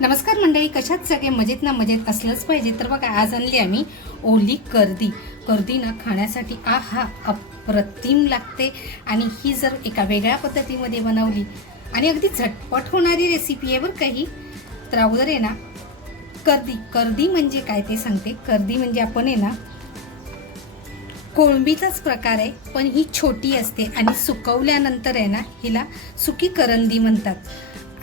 नमस्कार मंडळी कशात सगळे मजेत ना मजेत असलंच पाहिजे? तर बघा आज आणली आम्ही ओली कर्दी. कर्दी ना खाण्यासाठी आ हा अप्रतिम लागते. आणि ही जर एका वेगळ्या पद्धतीमध्ये बनवली आणि अगदी झटपट होणारी रेसिपी आहे बरं काही तर अगोदर आहे ना कर्दी. कर्दी म्हणजे काय ते सांगते. कर्दी म्हणजे आपण आहे ना कोळंबीचाच प्रकार आहे पण ही छोटी असते आणि सुकवल्यानंतर आहे ना हिला सुकी करंदी म्हणतात.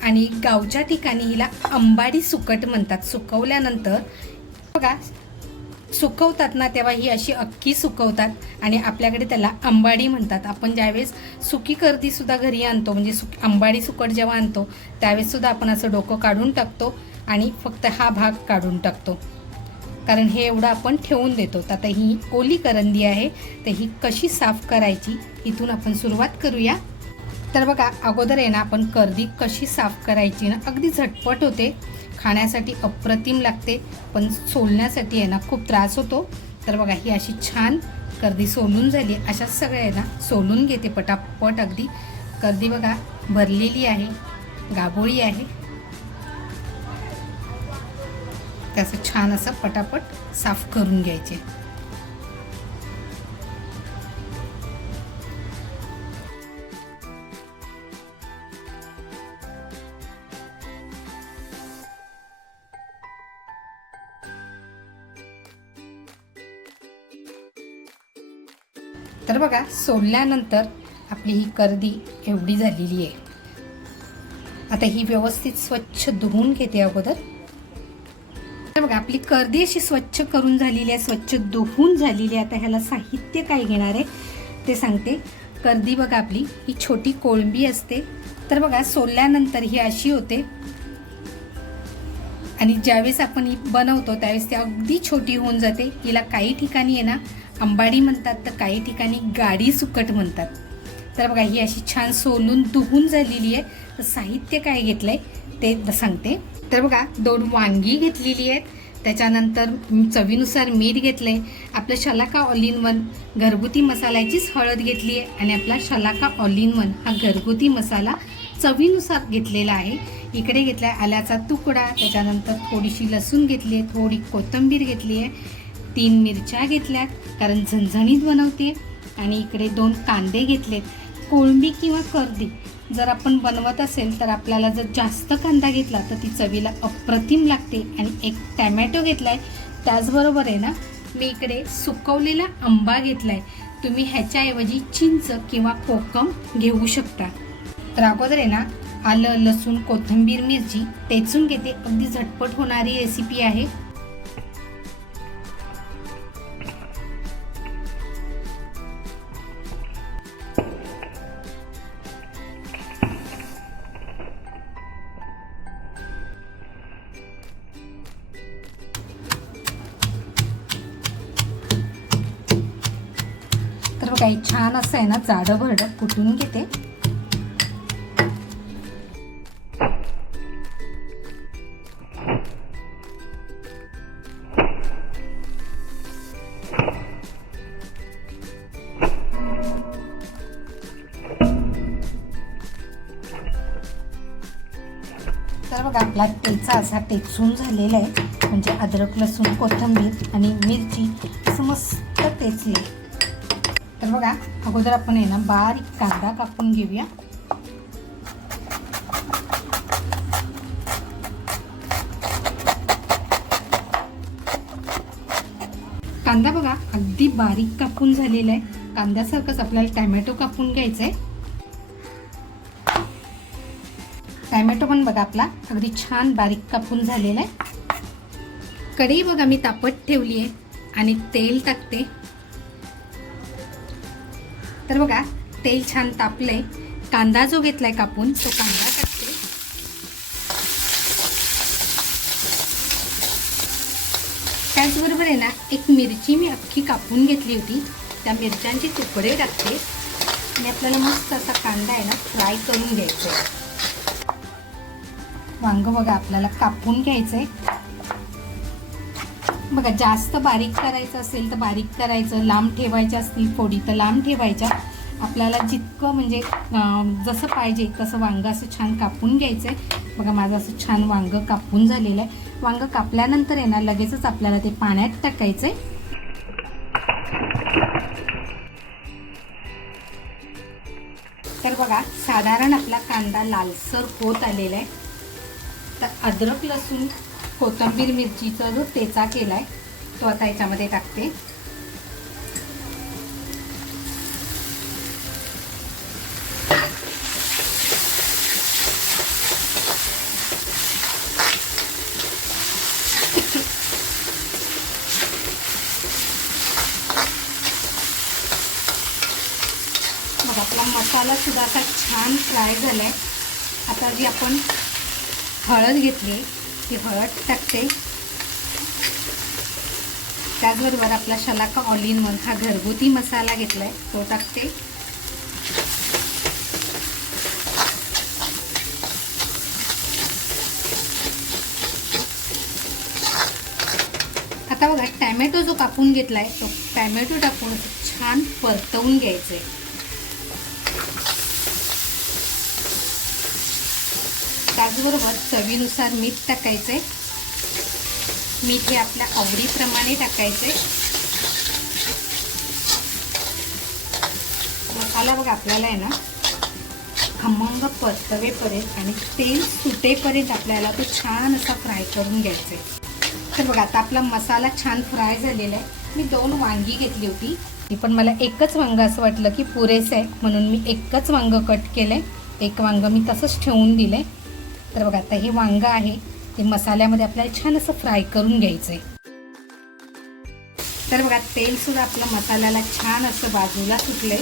आणि गावच्या ठिकाणी हिला अंबाडी सुकट म्हणतात. सुकवल्यानंतर बघा सुकवतात ना तेव्हा ही अशी अक्की सुकवतात आणि आपल्याकडे त्याला अंबाडी म्हणतात. आपण ज्यावेळेस सुकी कर्दी सुद्धा घरी आणतो म्हणजे सुक अंबाडी सुकट जेव्हा आणतो त्यावेळेस सुद्धा आपण असं डोकं काढून टाकतो आणि फक्त हा भाग काढून टाकतो. कारण हे एवढं आपण ठेवून देतो. तर आता ही ओली करंदी आहे. तर ही कशी साफ करायची इथून आपण सुरुवात करूया. तर बघा अगोदर आहे ना आपण कर्दी कशी साफ करायची ना अगदी झटपट होते. खाण्यासाठी अप्रतिम लागते पण सोलण्यासाठी आहे ना खूप त्रास होतो. तर बघा ही अशी छान कर्दी सोलून झाली. अशा सगळ्या आहे ना सोलून घेते पटापट अगदी. कर्दी बघा भरलेली आहे गाबोळी आहे. त्याचं छान असं पटापट साफ करून घ्यायचे. तर बघा सोलल्यानंतर आपली ही कर्दी एवढी झालेली आहे. आता ही व्यवस्थित स्वच्छ धुवून घेते अगोदर. तर बघा आपली कर्दी अशी स्वच्छ करून झालेली आहे स्वच्छ धुवून झालेली आहे. आता ह्याला साहित्य काय घेणार आहे ते सांगते. कर्दी बघा आपली ही छोटी कोळंबी असते. तर बघा सोलल्यानंतर ही अशी होते. आणि ज्यावेळेस आपण ही बनवतो त्यावेळेस ती अगदी छोटी होऊन जाते. हिला काही ठिकाणी आहे ना अंबाडी म्हणतात तर काही ठिकाणी गाडी सुकट म्हणतात. तर बघा ही अशी छान सोलून धुवून झालेली आहे. तर साहित्य काय घेतलं आहे ते सांगते. तर बघा दोन वांगी घेतलेली आहेत. त्याच्यानंतर चवीनुसार मीठ घेतलं आहे आपलं शलाका ऑल इन वन घरगुती मसाल्याचीच हळद घेतली आहे. आणि आपला शलाका ऑल इन वन हा घरगुती मसाला चवीनुसार घेतलेला आहे. इकडे घेतला आहे आल्याचा तुकडा. त्याच्यानंतर थोडीशी लसूण घेतली आहे. थोडी कोथिंबीर घेतली आहे. तीन मिरच्या घेतल्यात कारण झणझणीत बनवते. आणि इकडे दोन कांदे घेतलेत. कोळंबी किंवा कर्दी. जर आपण बनवत असेल तर आपल्याला जर जास्त कांदा घेतला तर ती चवीला अप्रतिम लागते. आणि एक टॅमॅटो आहे त्याचबरोबर आहे ना मी इकडे सुकवलेला आंबा घेतला आहे तुम्ही ह्याच्याऐवजी चिंच किंवा कोकम घेऊ शकता. तर अगोदर आहे ना आलं लसूण कोथिंबीर मिरची टेचून घेते. अगदी झटपट होणारी रेसिपी आहे. काही छान असं आहे ना जाडं भरडं कुटून घेते. तर बघा आपला टेचा असा टेचून झालेला आहे. म्हणजे अद्रक लसूण कोथिंबीर आणि मिरची असं मस्त टेचले तर बघा अगोदर आपण आहे ना बारीक कांदा कापून घेऊया. कांदा बघा अगदी बारीक कापून झालेला आहे. कांद्यासारखंच आपल्याला टॅमॅटो कापून घ्यायचा आहे टॅमॅटो पण बघा आपला अगदी छान बारीक कापून झालेला आहे. कढई बघा मी तापत ठेवली आहे आणि तेल टाकते. तर बघा तेल छान तापले कांदा जो घेतलाय कापून तो कांदा टाकते. त्याचबरोबर आहे ना एक मिरची मी अख्खी कापून घेतली होती. त्या मिरच्यांचे तुकडे टाकते. आणि आपल्याला मस्त असा कांदा आहे ना फ्राय करून घ्यायचा आहे. वांग बघा आपल्याला कापून घ्यायचं आहे बघा जास्त बारीक करायचं असेल तर बारीक करायचं. लांब ठेवायच्या असतील फोडी तर लांब ठेवायच्या. आपल्याला जितकं म्हणजे जसं पाहिजे तसं वांगं असं छान कापून घ्यायचं आहे बघा माझं असं छान वांगं कापून झालेलं आहे. वांगं कापल्यानंतर आहे ना लगेचच आपल्याला ते पाण्यात टाकायचं आहे तर बघा साधारण आपला कांदा लालसर होत आलेला आहे. तर अद्रक लसूण कोथिंबीर मिरचीचा जो तेचा केला आहे तो आता याच्यामध्ये टाकते. मग आपला मसाला सुद्धा असा छान फ्राय झाला आहे आता जी आपण हळद घेतली ती हळद टाकते. त्याचबरोबर आपला शलाका ऑल इन वन हा घरगुती मसाला घेतला आहे तो टाकते. आता बघा टॅमॅटो जो कापून घेतला आहे तो टॅमॅटो टाकून छान परतवून घ्यायचं आहे त्याचबरोबर चवीनुसार मीठ टाकायचं आहे मीठ हे आपल्या आवडीप्रमाणे टाकायचे मसाला बघा आपल्याला आहे ना खमंग परतवेपर्यंत आणि तेल सुटेपर्यंत आपल्याला तो छान असा फ्राय करून घ्यायचा आहे तर बघा आता आपला मसाला छान फ्राय झालेला आहे. मी दोन वांगी घेतली होती. ती पण मला एकच वांग असं वाटलं की पुरेसं आहे म्हणून मी एकच वांग कट केलं आहे एक वांग मी तसंच ठेवून दिलं आहे तर बघा आता हे वांग आहे. ते मसाल्यामध्ये आपल्याला छान असं फ्राय करून घ्यायचं आहे तर बघा तेल सुद्धा आपलं मसाल्याला छान असं बाजूला सुटलंय.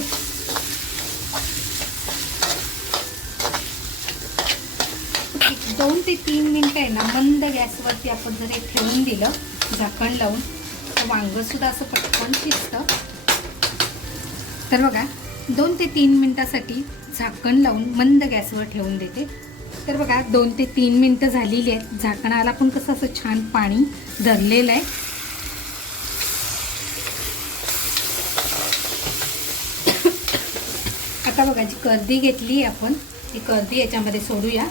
दोन ते तीन मिनिटं आहे ना मंद गॅसवरती आपण जर हे ठेवून दिलं झाकण लावून तर वांग सुद्धा असं पटकन शिजतं. तर बघा दोन ते तीन मिनिटासाठी झाकण लावून मंद गॅसवर ठेवून देते. तर बघा दोन ते तीन मिनटं झालेली आहेत. झाकणाला पण कसं असं छान पाणी धरलेलं आहे. आता बघा जी कर्दी घेतली आपण ती कर्दी याच्यामध्ये सोडूया.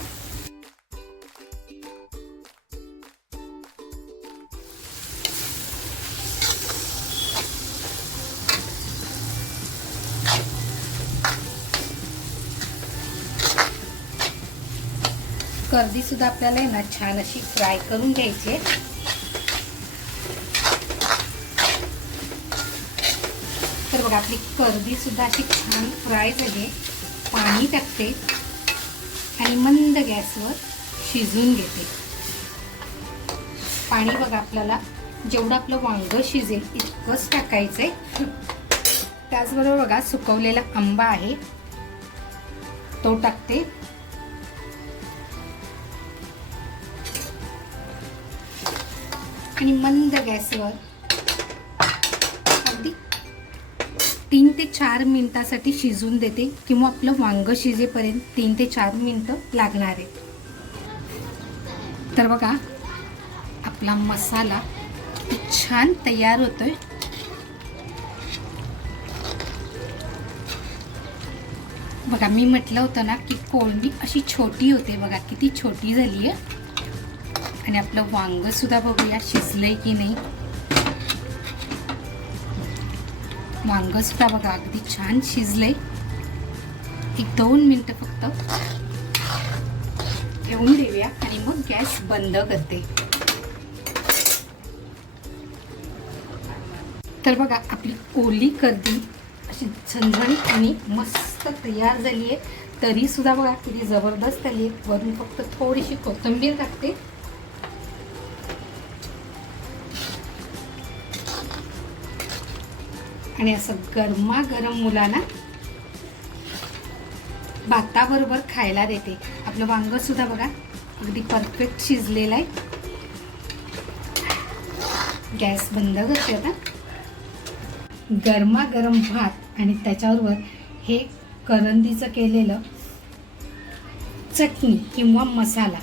कर्दीसुद्धा आपल्याला आहे ना छान अशी फ्राय करून घ्यायची आहे. तर बघा आपली कर्दीसुद्धा अशी छान फ्राय झाली पाणी टाकते आणि मंद गॅसवर शिजून घेते. पाणी बघा आपल्याला जेवढं आपलं वांगं शिजेल इतकंच टाकायचं आहे त्याचबरोबर बघा सुकवलेला आंबा आहे. तो टाकते. आणि मंद गॅसवर अगदी तीन ते चार मिनिटासाठी शिजून देते किंवा आपलं वांग शिजेपर्यंत तीन ते चार मिनटं लागणार आहे. तर बघा आपला मसाला छान तयार होतोय. बघा मी म्हटलं होतं ना की कोळंबी अशी छोटी होते बघा किती छोटी झाली आहे आणि आपलं वांग सुद्धा बघूया शिजलंय की नाही. वांग सुद्धा बघा अगदी छान शिजलंय. एक दोन मिनिटं फक्त ठेवून देऊया आणि मग गॅस बंद करते. तर बघा आपली ओली कर्दी अशी झणझणीत आणि मस्त तयार झाली आहे तरी सुद्धा बघा किती जबरदस्त आली आहे वरून फक्त थोडीशी कोथिंबीर टाकते. आणि असं गरमागरम मुलांना भाताबरोबर खायला देते. आपलं वांगसुद्धा बघा अगदी परफेक्ट शिजलेलं आहे. गॅस बंद करते आता. गरमागरम भात आणि त्याच्याबरोबर हे करंदीचं केलेलं चटणी किंवा मसाला.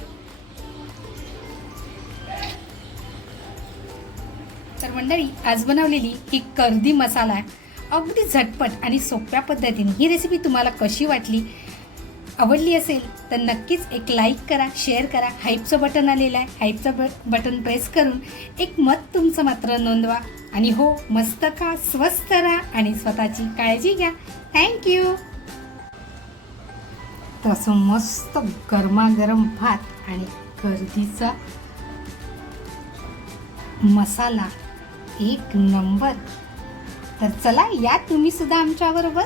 तर मंडळी आज बनवलेली ही कर्दी मसाला अगदी झटपट आणि सोप्या पद्धतीने ही रेसिपी तुम्हाला कशी वाटली आवडली असेल तर नक्कीच एक लाईक करा शेअर करा. हाईपचं बटन आलेलं आहे. हाईपचं ब बटन प्रेस करून एक मत तुमचं मात्र नोंदवा. आणि हो मस्त खा स्वस्त राहा आणि स्वतःची काळजी घ्या. थँक्यू तसं मस्त गरमागरम भात आणि गर्दीचा मसाला एक नंबर. तर चला या तुम्ही सुद्धा आमच्याबरोबर